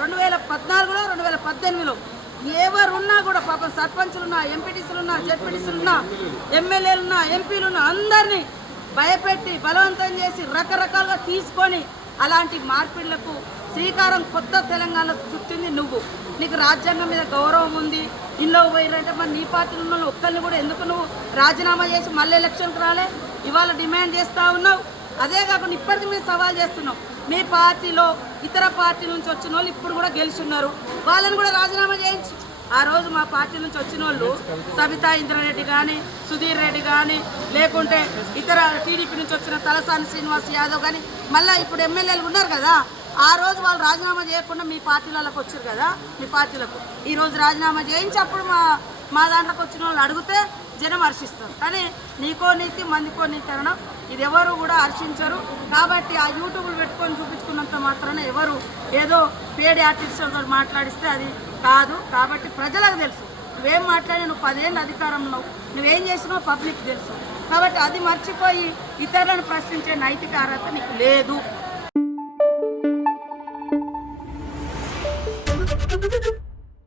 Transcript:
రెండు వేల పద్నాలుగులో రెండు వేల పద్దెనిమిదిలో. ఎవరున్నా కూడా పాపం సర్పంచులున్నా ఎంపీటీసీలున్నా జడ్పీటీసీలున్నా ఎమ్మెల్యేలున్నా ఎంపీలున్నా అందరినీ భయపెట్టి బలవంతం చేసి రకరకాలుగా తీసుకొని అలాంటి మార్పిళ్ళకు శ్రీకారం కొత్త తెలంగాణలో చుట్టింది నువ్వు. నీకు రాజ్యాంగం మీద గౌరవం ఉంది. ఇంట్లో పోయిరంటే మరి నీ పార్టీలో ఉన్న ఒక్కరిని కూడా ఎందుకు నువ్వు రాజీనామా చేసి మళ్ళీ ఎలక్షన్కి రాలే? ఇవాళ డిమాండ్ చేస్తూ ఉన్నావు. అదే కాకుండా ఇప్పటికి మేము సవాల్ చేస్తున్నాం. మీ పార్టీలో ఇతర పార్టీ నుంచి వచ్చిన వాళ్ళు ఇప్పుడు కూడా గెలుచున్నారు. వాళ్ళని కూడా రాజీనామా చేయించు. ఆ రోజు మా పార్టీ నుంచి వచ్చిన వాళ్ళు సబితా ఇంద్రారెడ్డి కానీ సుధీర్ రెడ్డి కానీ లేకుంటే ఇతర టీడీపీ నుంచి వచ్చిన తలసాని శ్రీనివాస్ యాదవ్ కానీ మళ్ళీ ఇప్పుడు ఎమ్మెల్యేలు ఉన్నారు కదా ఆ రోజు వాళ్ళు రాజీనామా చేయకుండా మీ పార్టీలకు వచ్చారు కదా మీ పార్టీలకు. ఈరోజు రాజీనామా చేయించి అప్పుడు మా మా దాంట్లోకి వచ్చిన వాళ్ళు అడిగితే జనం హర్షిస్తారు. కానీ నీకో నీతి మందికో నీతి అనడం ఇది ఎవరు కూడా హర్షించరు. కాబట్టి ఆ యూట్యూబ్లు పెట్టుకొని చూపించుకున్నంత మాత్రాన ఎవరు ఏదో పేడి ఆర్టిస్టులతో మాట్లాడిస్తే అది కాదు. కాబట్టి ప్రజలకు తెలుసు. నువ్వేం మాట్లాడి నువ్వు పదేళ్ళు అధికారంలో నువ్వేం చేసినావు పబ్లిక్ తెలుసు. కాబట్టి అది మర్చిపోయి ఇతరులను ప్రశ్నించే నైతిక అర్హత నీకు లేదు.